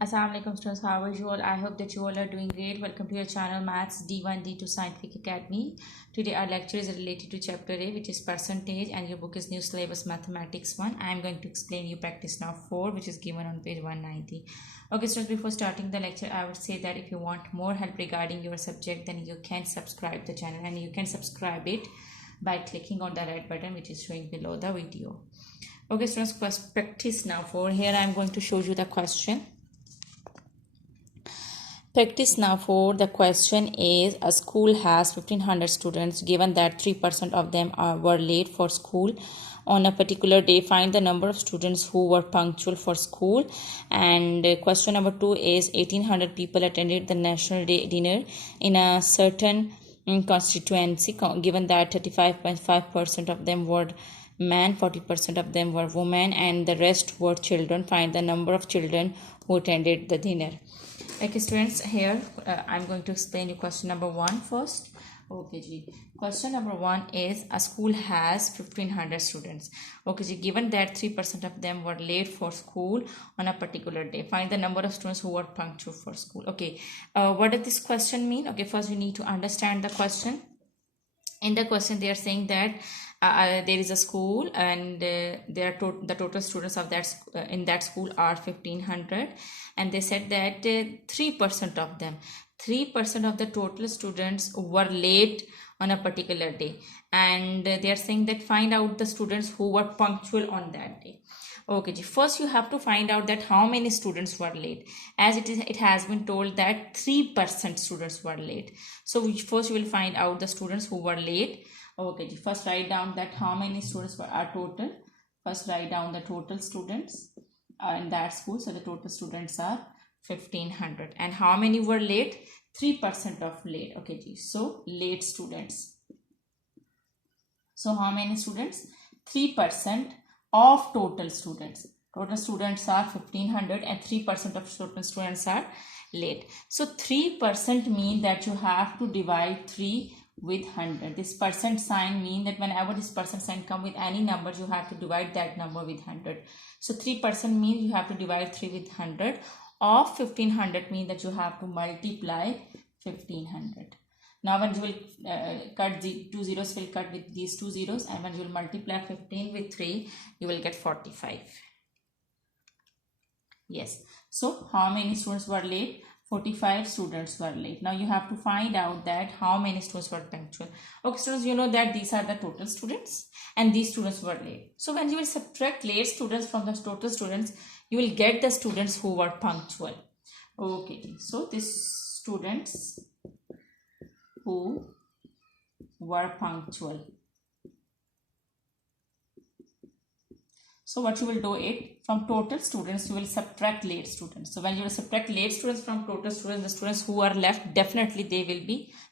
Assalamu alaikum students, how are you all? I hope that you all are doing great. Welcome to your channel Maths D1 D2 Scientific Academy. Today our lecture is related to chapter A, which is percentage, and your book is New Syllabus Mathematics 1. I am going to explain you practice now 4, which is given on page 190. Okay students, before starting the lecture, I would say that if you want more help regarding your subject, then you can subscribe the channel, and you can subscribe it by clicking on the red button which is showing below the video. Okay students, practice now 4. Here I am going to show you the question. Practice now for the question is a school has 1500 students. Given that 3% of them were late for school on a particular day, find the number of students who were punctual for school. And question number 2 is 1800 people attended the national day dinner in a certain constituency. Given that 35.5% of them were men, 40% of them were women, and the rest were children, find the number of children who attended the dinner. Okay students, here I'm going to explain you question number 1 first. Okay ji, question number 1 is a school has 1500 students. Okay ji, given that 3% of them were late for school on a particular day, find the number of students who were punctual for school. Okay, what does this question mean? Okay, first we need to understand the question. In the question they are saying that there is a school, and there are the total students of that in that school are 1500, and they said that 3% of them, 3% of the total students were late on a particular day, and they are saying that find out the students who were punctual on that day. Okay, first you have to find out that how many students were late, as it has been told that 3% students were late. So first you will find out the students who were late. Okay, first write down that how many students are total. First write down the total students in that school. So the total students are 1500, and how many were late? 3% of late. Okay, so late students. So how many students? 3% of total students. Total students are 1500, and 3% of total students are late. So 3% mean that you have to divide 3 with 100. This percent sign mean that whenever this percent sign come with any number, you have to divide that number with 100. So 3% means you have to divide 3 with 100. Of 1500 mean that you have to multiply 1500. Now when you will cut the 2 zeros will cut with these 2 zeros, and when you will multiply 15 with 3, you will get 45. Yes. So how many students were late? 45 students were late. Now you have to find out that how many students were punctual. Okay students, you know that these are the total students and these students were late. So when you will subtract late students from the total students, you will get the students who were punctual. Okay, so these students who were punctual. So what you will do it, from total students you will subtract late students. So when you will subtract late students from total students, the students who are left, definitely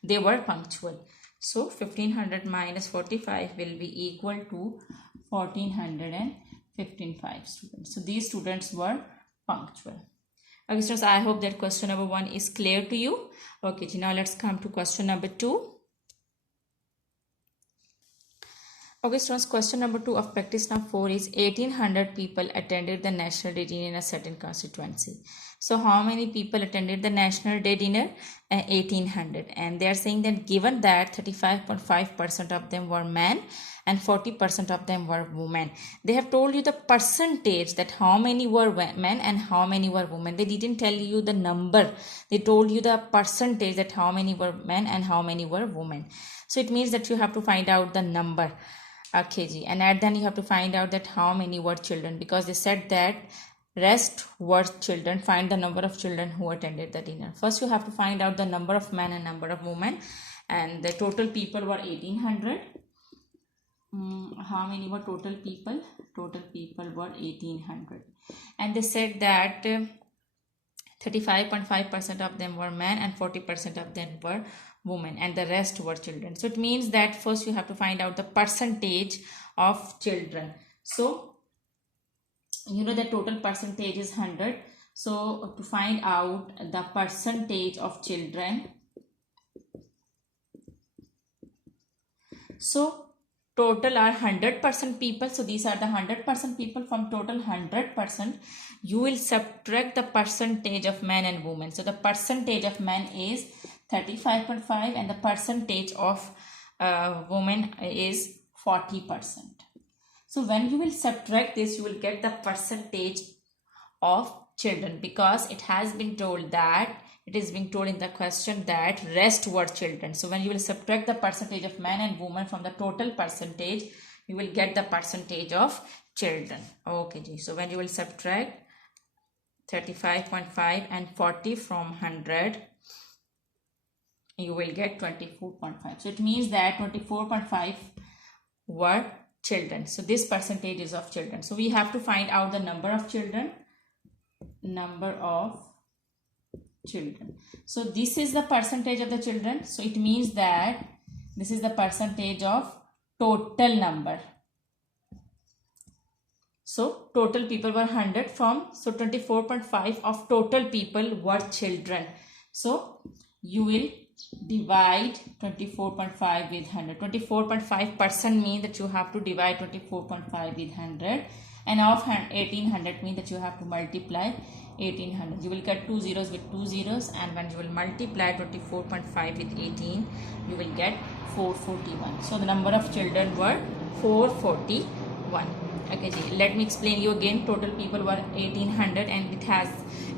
they were punctual. So 1500 minus 45 will be equal to 1415 students. So these students were punctual. Okay students, I hope that question number 1 is clear to you. Okay, now let's come to question number 2. Okay students, question number 2 of practice now 4 is 1800 people attended the national day dinner in a certain constituency. So how many people attended the national day dinner? 1800, and they are saying that given that 35.5% of them were men and 40% of them were women, they have told you the percentage that how many were men and how many were women. They didn't tell you the number, they told you the percentage that how many were men and how many were women. So it means that you have to find out the number. Okay, and then you have to find out that how many were children, because they said that rest were children. Find the number of children who attended the dinner. First you have to find out the number of men and number of women, and the total people were 1800. How many were total people? Total people were 1800, and they said that 35.5% of them were men and 40% of them were women, and the rest were children. So it means that first you have to find out the percentage of children. So you know the total percentage is 100. So to find out the percentage of children, so total are 100% people. So these are the 100% people. From total 100%, you will subtract the percentage of men and women. So the percentage of men is 35.5 and the percentage of women is 40%. So when you will subtract this, you will get the percentage of children, because it has been told that it is being told in the question that rest were children. So when you will subtract the percentage of men and women from the total percentage, you will get the percentage of children. Okay, so when you will subtract 35.5 and 40 from 100, you will get 24.5. So it means that 24.5 were children. So this percentage is of children. So we have to find out the number of children. So this is the percentage of the children. So it means that this is the percentage of total number. So total people were 100 from, so 24.5 of total people were children. So you will divide 24.5 with 100. 24.5% means that you have to divide 24.5 with 100, and of 1800 means that you have to multiply 1800. You will get 2 zeros with 2 zeros, and when you will multiply 24.5 with 18, you will get 441. So the number of children were 441. Okay, let me explain you again. Total people were 1800, and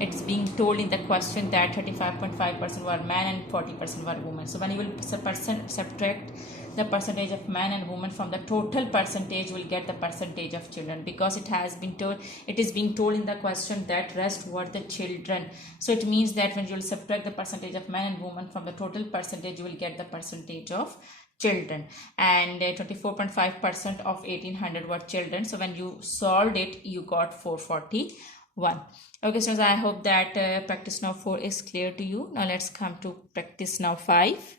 it's being told in the question that 35.5% were men and 40% were women. So when you will subtract the percentage of men and women from the total percentage, you will get the percentage of children, because it is being told in the question that rest were the children. So it means that when you will subtract the percentage of men and women from the total percentage, you will get the percentage of children, and 24.5% of 1800 were children. So when you solved it, you got 441. Okay, so I hope that practice now 4 is clear to you. Now let's come to practice now 5.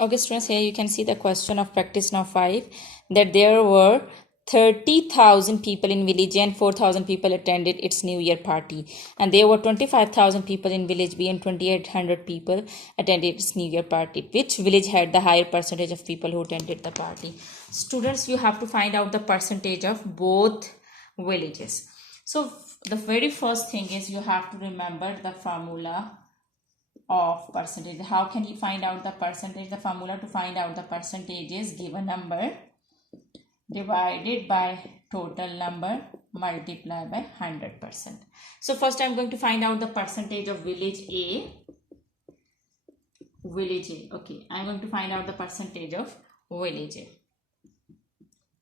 Okay students, here you can see the question of practice now 5, that there were 30,000 people in village A and 4,000 people attended its New Year party, and there were 25,000 people in village B and 2,800 people attended its New Year party. Which village had the higher percentage of people who attended the party? Students, you have to find out the percentage of both villages. So the very first thing is you have to remember the formula of percentage. How can you find out the percentage? The formula to find out the percentage is given number divided by total number multiplied by 100%. So first I'm going to find out the percentage of village A. Okay, I'm going to find out the percentage of village A.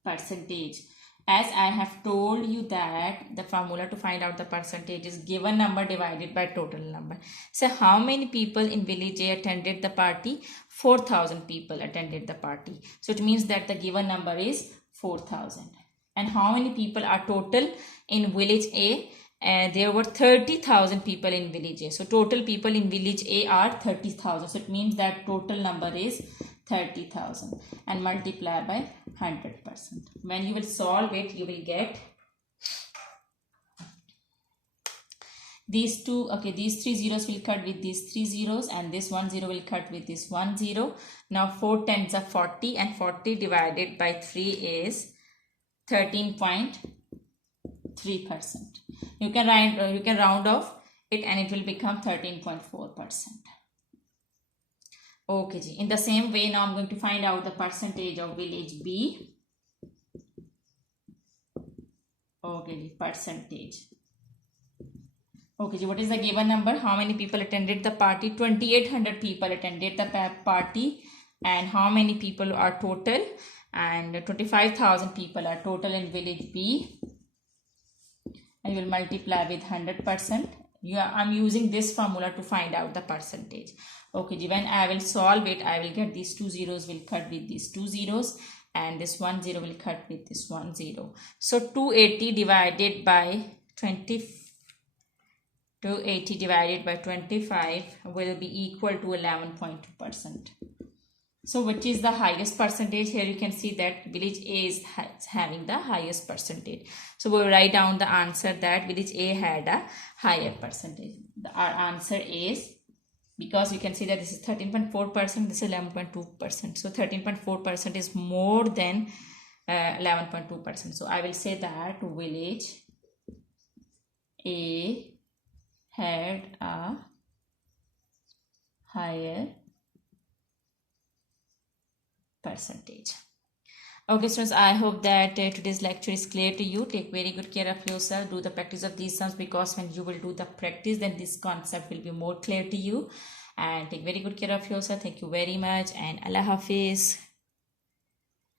Percentage. As I have told you that the formula to find out the percentage is given number divided by total number. So how many people in village A attended the party? 4,000 people attended the party. So it means that the given number is 4,000. And how many people are total in village A? There were 30,000 people in village A. So total people in village A are 30,000. So it means that total number is 30,000 and multiply by 100%. When you will solve it, you will get these two. Okay, these 3 zeros will cut with these 3 zeros, and this 1 0 will cut with this 1 0. Now 4 tens are 40, and 40 divided by 3 is 13.3%. You can round off it, and it will become 13.4%. Okay, in the same way, now I'm going to find out the percentage of village B. Okay, percentage. Okay, what is the given number? How many people attended the party? 2,800 people attended the party. And how many people are total? And 25,000 people are total in village B. And you will multiply with 100%. I'm using this formula to find out the percentage. Okay, when I will solve it, I will get these 2 zeros will cut with these 2 zeros, and this 1 0 will cut with this 1 0. So 280 divided by 25 will be equal to 11.2%. So which is the highest percentage? Here you can see that village A is having the highest percentage. So we'll write down the answer that village A had a higher percentage. Our answer is because you can see that this is 13.4%, this is 11.2%. So 13.4% is more than 11.2%. So I will say that village A had a higher percentage. Okay students, I hope that today's lecture is clear to you. Take very good care of yourself. Do the practice of these sums, because when you will do the practice, then this concept will be more clear to you. And take very good care of yourself. Thank you very much, and Allah Hafiz.